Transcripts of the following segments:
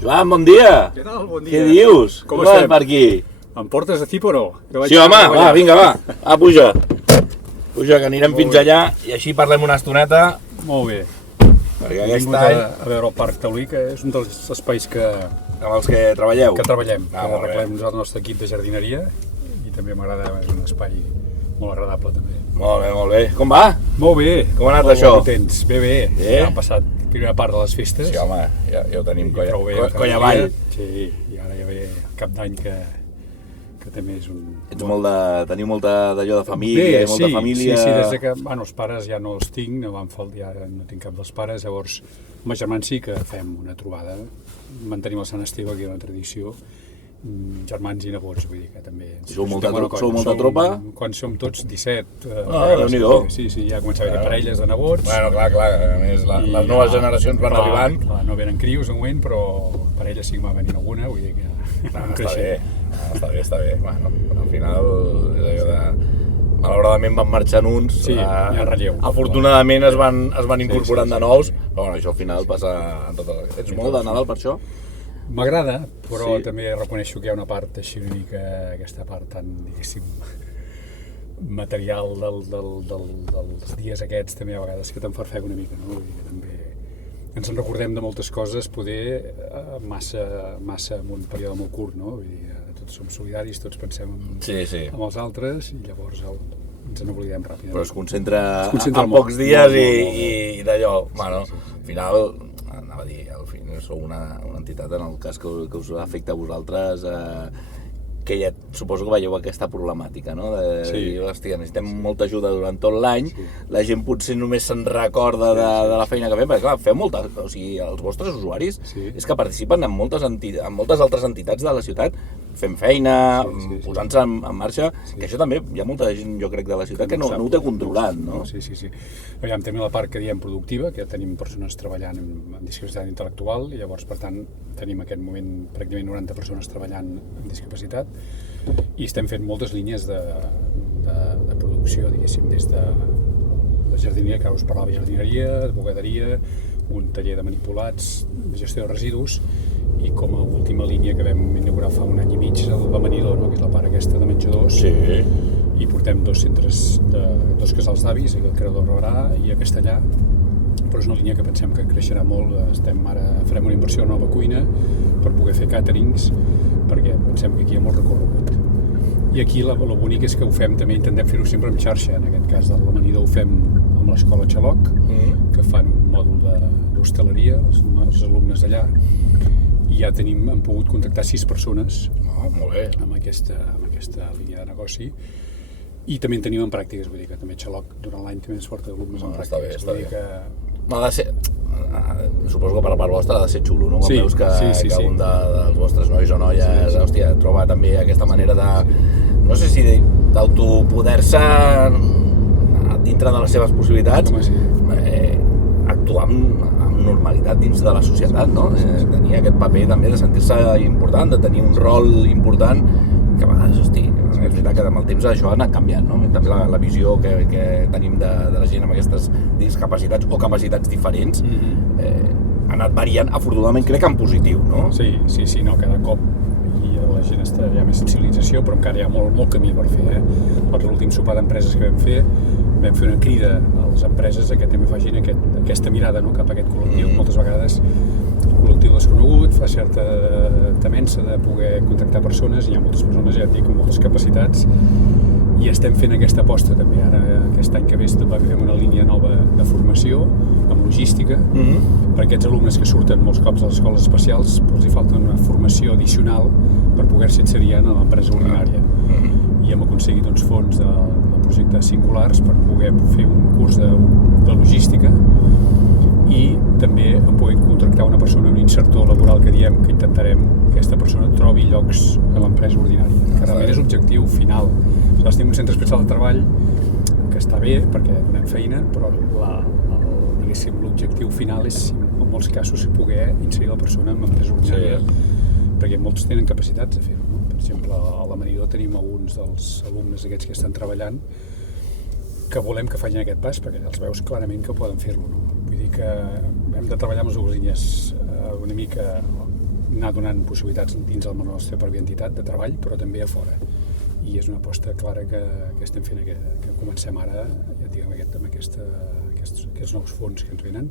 Joan, bon dia! Què tal? Bon dia. Què dius? Com vas estem? per aquí? Em portes a Cip o no? Sí, home, va, vinga, va. Puja. Puja, que anirem fins allà i així parlem una estoneta. Molt bé. Perquè Hem aquest vingut any, a veure el Parc Taulí, que és un dels espais que amb els que treballeu. treballem, que molt bé. arreglem el nostre equip de jardineria i també m'agrada, és un espai molt agradable també. Molt bé, molt bé. Com va? Molt bé. Com ha anat molt això? Contents. Bé, bé. Bé? Ja han passat primera part de les festes. Sí, home, ja ho tenim colla Prou bé, avall. família. Sí, i ara ja ve el cap d'any que també és un... Teniu molta d'allò de família, molta família... Sí, des de que, bueno, els pares ja no els tinc, ja no tinc cap dels pares, llavors amb els germans sí que fem una trobada, mantenim el Sant Esteve, que és una tradició, germans i nebots, vull dir que també... Sou molta tropa? Quan som tots 17. Déu-n'hi-do. Sí, ja comença a haver parelles de nebots. Bueno, clar, a més les noves generacions van arribant. Clar, no venen crios de moment, però parelles sí que va venir alguna, vull dir que... Està bé. Bueno, al final és allò de... Malauradament van marxant uns, sí, ja relleu. Afortunadament es van incorporant de nous, però bueno, això al final passa en totes les... Ets molt de Nadal per això? M'agrada, però també reconeixo que hi ha una part així una mica, aquesta part tan, diguéssim, material dels dies aquests també a vegades que t'enfarfega una mica, no? I també ens en recordem de moltes coses, poder massa en un període molt curt, no? Vull dir, tots som solidaris, tots pensem en els altres i llavors ens n'oblidem ràpidament. Però es concentra en pocs dies i d'allò, bueno, al final, anava a dir, al final sou una entitat en el cas que us afecta a vosaltres, que ja suposo que veieu aquesta problemàtica, no? De dir, hòstia, necessitem molta ajuda durant tot l'any, la gent potser només se'n recorda de la feina que fem, perquè clar, feu molta, o sigui, els vostres usuaris és que participen en moltes altres entitats de la ciutat, fent feina, posant-se en marxa, que això també hi ha molta gent, jo crec, de la ciutat que no ho té controlat, no? Sí. Veiem també la part que diem productiva, que tenim persones treballant en discapacitat intel·lectual, i llavors, per tant, tenim en aquest moment pràcticament 90 persones treballant en discapacitat, i estem fent moltes línies de producció, diguéssim, des de la jardineria, que ara us parlava de jardineria, de bugaderia, un taller de manipulats, de gestió de residus, i com a última línia que vam inaugurar fa un any i mig, l'amanidor, no? Que és la part aquesta de menjadors, i portem dos casals d'avis, el Creador Barberà i a Castellà, però és una línia que pensem que creixerà molt. Ara farem una inversió en nova cuina per poder fer càterings, perquè pensem que aquí hi ha molt recorregut. I aquí el bonic és que ho fem també, intentem fer-ho sempre en xarxa. En aquest cas de l'amanidor ho fem amb l'escola Xaloc, que fan un mòdul d'hostaleria, els alumnes d'allà, i ja hem pogut contactar 6 persones amb aquesta línia de negoci. I també en tenim en pràctiques, vull dir que també Xaloc durant l'any també ens porta alumnes en pràctiques. Està bé. Ha de ser, suposo que per la part vostra ha de ser xulo, no? Quan veus que un dels vostres nois o noies, hòstia, troba també aquesta manera de, no sé si d'autopoder-se dintre de les seves possibilitats, actuar amb normalitat dins de la societat, no? Tenir aquest paper també de sentir-se important, de tenir un rol important, que a vegades, hosti, és veritat que amb el temps això ha anat canviant, no? També la visió que tenim de la gent amb aquestes discapacitats o capacitats diferents ha anat variant, afortunadament crec que en positiu, no? Sí, no, cada cop la gent hi ha més sensibilització, però encara hi ha molt camí per fer. L'últim sopar d'empreses que vam fer una crida a les empreses que també facin aquesta mirada cap a aquest col·lectiu. Moltes vegades el col·lectiu desconegut fa certa temença de poder contactar persones, i hi ha moltes persones, ja et dic, amb moltes capacitats, i estem fent aquesta aposta també. Ara, aquest any que ve, fem una línia nova de formació, amb logística, per aquests alumnes que surten molts cops a les escoles especials, els hi falta una formació addicional per poder-se inserir en l'empresa ordinària. I hem aconseguit uns fons del projecte Singulars per poder fer un curs de logística, i també hem pogut contractar una persona, un insertor laboral, que diem que intentarem que aquesta persona trobi llocs a l'empresa ordinària, que realment és l'objectiu final. Nosaltres tenim un centre especial de treball que està bé perquè donem feina, però l'objectiu final és, en molts casos, poder inserir la persona en l'empresa ordinària, perquè molts tenen capacitats de fer-ho, no? Per exemple, a l'amanidor tenim alguns dels alumnes aquests que estan treballant que volem que facin aquest pas, perquè els veus clarament que poden fer-lo, no? Vull dir que hem de treballar amb les dues línies, una mica anar donant possibilitats dins de la nostra pròpia entitat de treball, però també a fora. I és una aposta clara que estem fent, que comencem ara, ja et dic, amb aquests nous fons que ens venen,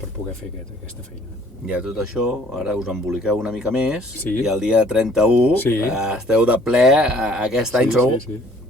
per poder fer aquesta feina. I a tot això, ara us emboliqueu una mica més, sí. I el dia 31 esteu de ple, aquest any sou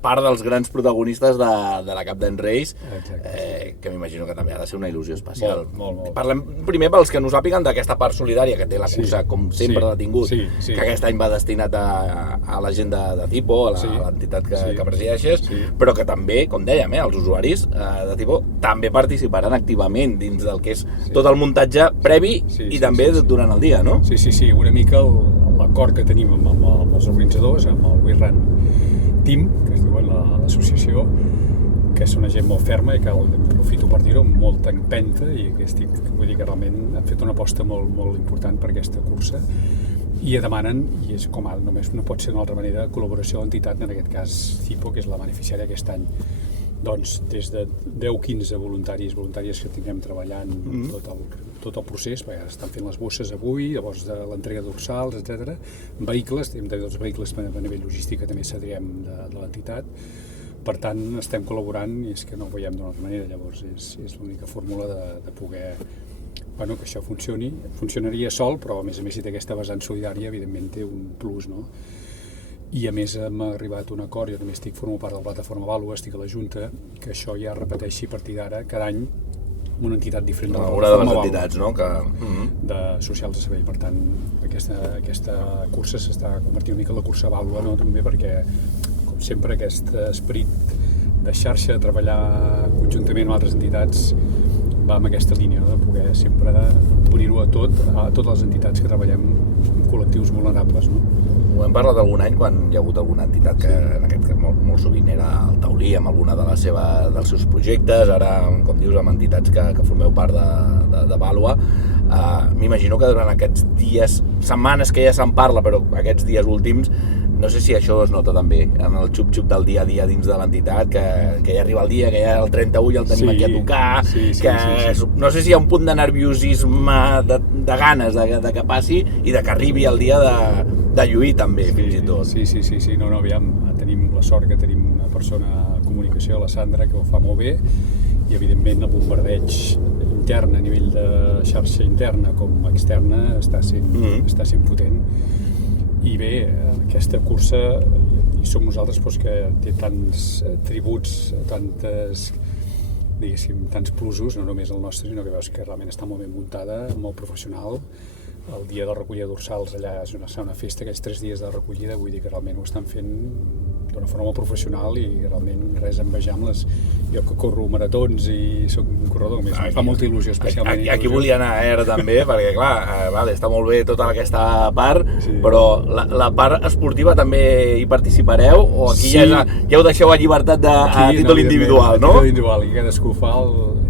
part dels grans protagonistes de la Cap d'Any Reis, que m'imagino que també ha de ser una il·lusió especial. Molt. Parlem primer pels que no sàpiguen d'aquesta part solidària que té la cursa, com sempre l'ha tingut, que aquest any va destinat a la gent de Tipo, a l'entitat que presideixes, però que també, com dèiem, els usuaris de Tipo també participaran activament dins del que és tot el muntatge previ i també durant el dia, no? Sí, una mica l'acord que tenim amb els organitzadors, amb el We Run Team, que es diuen l'associació, que és una gent molt ferma i que aprofito per dir-ho, amb molta empenta, i que vull dir que realment han fet una aposta molt important per aquesta cursa, i demanen, i és com només no pot ser d'una altra manera, col·laboració de l'entitat, en aquest cas Tipo, que és la beneficiària aquest any. Doncs des de 10-15 voluntàries que tindrem treballant tot el procés, perquè estan fent les bosses avui, llavors de l'entrega dorsals, etc. Vehicles, tenim també els vehicles a nivell logístic que també cedirem de l'entitat. Per tant, estem col·laborant i és que no ho veiem d'una altra manera, llavors és l'única fórmula de poder que això funcioni. Funcionaria sol, però a més si té aquesta vessant solidària, evidentment té un plus, no? I a més hem arribat a un acord, jo també formo part de la plataforma Vàlua, estic a la Junta, que això ja repeteixi a partir d'ara cada any amb una entitat diferent de la plataforma Vàlua. Alguna de les entitats, no? De socials de servei. Per tant, aquesta cursa s'està convertint una mica en la cursa Vàlua, no? També perquè, com sempre, aquest esperit de xarxa, de treballar conjuntament amb altres entitats, va amb aquesta línia, no? De poder sempre obrir-ho a totes les entitats que treballem amb col·lectius vulnerables, no? Ho hem parlat algun any quan hi ha hagut alguna entitat que en aquest cas molt sovint era el Taulí amb alguna dels seus projectes, ara, com dius, amb entitats que formeu part de Vàlua. M'imagino que durant aquests dies, setmanes que ja se'n parla, però aquests dies últims, no sé si això es nota també en el xup-xup del dia a dia dins de l'entitat, que ja arriba el dia, que ja el 31 ja el tenim aquí a tocar, no sé si hi ha un punt de nerviosisme, de ganes de que passi i de que arribi el dia de lluir també, fins i tot. Sí, no, aviam, tenim la sort que tenim una persona a comunicació, la Sandra, que ho fa molt bé, i evidentment el bombardeig intern a nivell de xarxa interna com externa està sent potent. I bé, aquesta cursa, i som nosaltres que té tants tributs, tants plusos, no només el nostre, sinó que veus que realment està molt ben muntada, molt professional. El dia de recollida dorsals allà és una festa, aquests 3 dies de recollida, vull dir que realment ho estan fent d'una forma molt professional i realment res a envejar amb jo que corro maratons i soc un corredor, més em fa molta il·lusió, especialment. Aquí volia anar, ara també, perquè clar, està molt bé tota aquesta part, però la part esportiva també hi participareu o aquí ja ho deixeu a llibertat a títol individual, no? A títol individual, i cadascú fa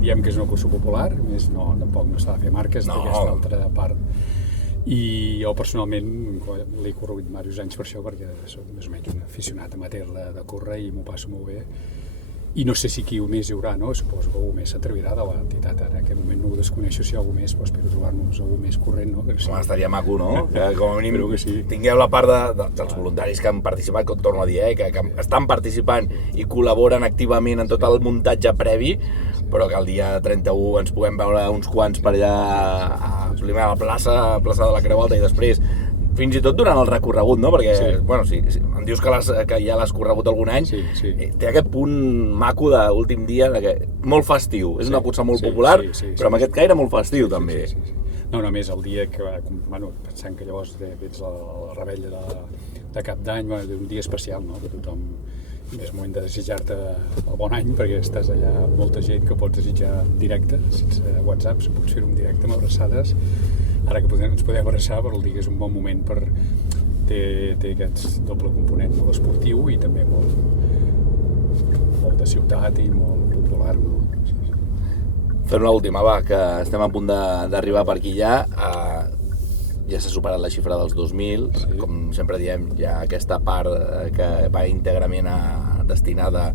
diem que és una cursa popular, més tampoc no s'ha de fer marques d'aquesta altra part. I jo personalment l'he corregut diversos anys per això, perquè soc més o menys un aficionat amateur de córrer i m'ho passo molt bé. I no sé si aquí més hi haurà, no? Suposo que algú més s'atrevirà de l'entitat. Ara, en aquest moment no ho desconeixo, si hi ha algú més, però espero trobar-nos algú més corrent, no? Home, estaria maco, no? Que com a mínim tingueu la part dels voluntaris que han participat, com torno a dir, que estan participant i col·laboren activament en tot el muntatge previ, però que el dia 31 ens puguem veure uns quants per allà, primer a la plaça de la Creu Alta i després fins i tot durant el recorregut, no? Perquè, si em dius que ja l'has corregut algun any, té aquest punt maco d'últim dia, molt festiu. És una cursa molt popular, però amb aquest caire molt festiu, també. No, només el dia que, pensant que llavors ets la rebella de Cap d'Any, un dia especial, no? Que tothom és moment de desitjar-te el bon any, perquè estàs allà amb molta gent que pots desitjar en directe, sense WhatsApp, pots fer-ho en directe amb abraçades. Ara que ens podem abraçar, vol dir que és un bon moment per... Té aquest doble component, molt esportiu i també molt de ciutat i molt popular. Fem l'última, que estem a punt d'arribar per aquí ja. Ja s'ha superat la xifra dels 2.000, com sempre diem, hi ha aquesta part que va íntegrament destinada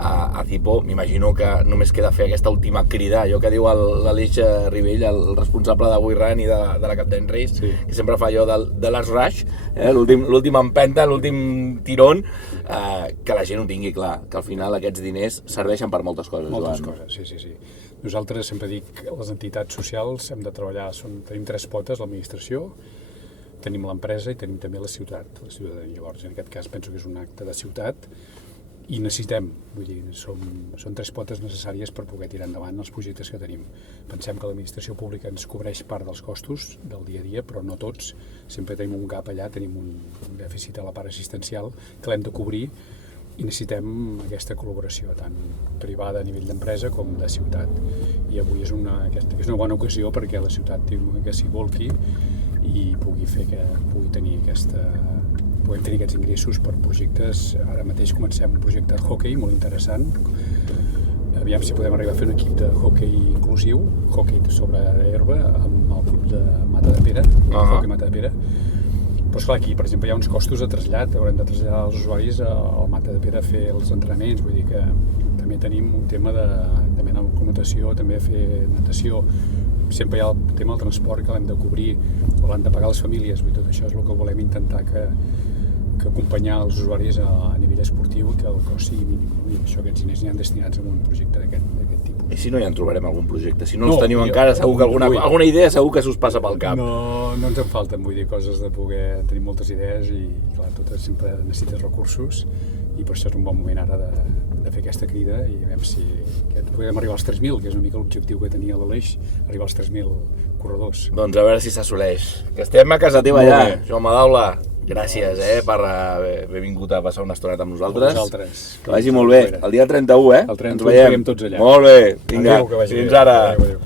a Cipo, m'imagino que només queda fer aquesta última crida, allò que diu l'Aleix Rivell, el responsable de WeRun i de la Captain Race, que sempre fa allò de l'As Rush, l'última empenta, l'últim tirón, que la gent ho tingui clar, que al final aquests diners serveixen per moltes coses. Moltes coses, sí. Nosaltres sempre dic que les entitats socials hem de treballar, tenim 3 potes, l'administració, tenim l'empresa i tenim també la ciutat. Llavors, en aquest cas, penso que és un acte de ciutat i necessitem, vull dir, són 3 potes necessàries per poder tirar endavant els projectes que tenim. Pensem que l'administració pública ens cobreix part dels costos del dia a dia, però no tots. Sempre tenim un gap allà, tenim un dèficit a la part assistencial que l'hem de cobrir i necessitem aquesta col·laboració tant privada a nivell d'empresa com de ciutat. I avui és una bona ocasió perquè la ciutat que s'hi volqui i puguem tenir aquests ingressos per projectes. Ara mateix comencem un projecte de hockey molt interessant. Aviam si podem arribar a fer un equip de hockey inclusiu, hockey sobre herba, amb el club de Matadepera, hockey Matadepera. Però esclar, aquí, per exemple, hi ha uns costos de trasllat, haurem de traslladar els usuaris al Matadepera a fer els entrenaments, vull dir que també tenim un tema de connotació, també fer natació. Sempre hi ha el tema del transport que l'hem de cobrir o l'han de pagar les famílies, vull dir, tot això és el que volem intentar que acompanyar els usuaris a nivell esportiu i que el cost sigui mínim. I això, aquests diners n'hi han destinats a un projecte d'aquest tipus. I si no, ja en trobarem algun projecte. Si no els teniu encara, segur que alguna idea segur que s'us passa pel cap. No ens en falten, vull dir, coses de poder tenir moltes idees i, clar, totes sempre necessites recursos i per això és un bon moment ara de fer aquesta crida i a veure si podem arribar als 3.000, que és una mica l'objectiu que tenia l'Aleix, arribar als 3.000 corredors. Doncs a veure si s'assoleix. Que estem a casa teva ja, Joan Madaula. Gràcies per haver vingut a passar una estoneta amb nosaltres. Que vagi molt bé. El dia 31, El 31 ens veiem tots allà. Molt bé. Vinga, fins ara. Adéu.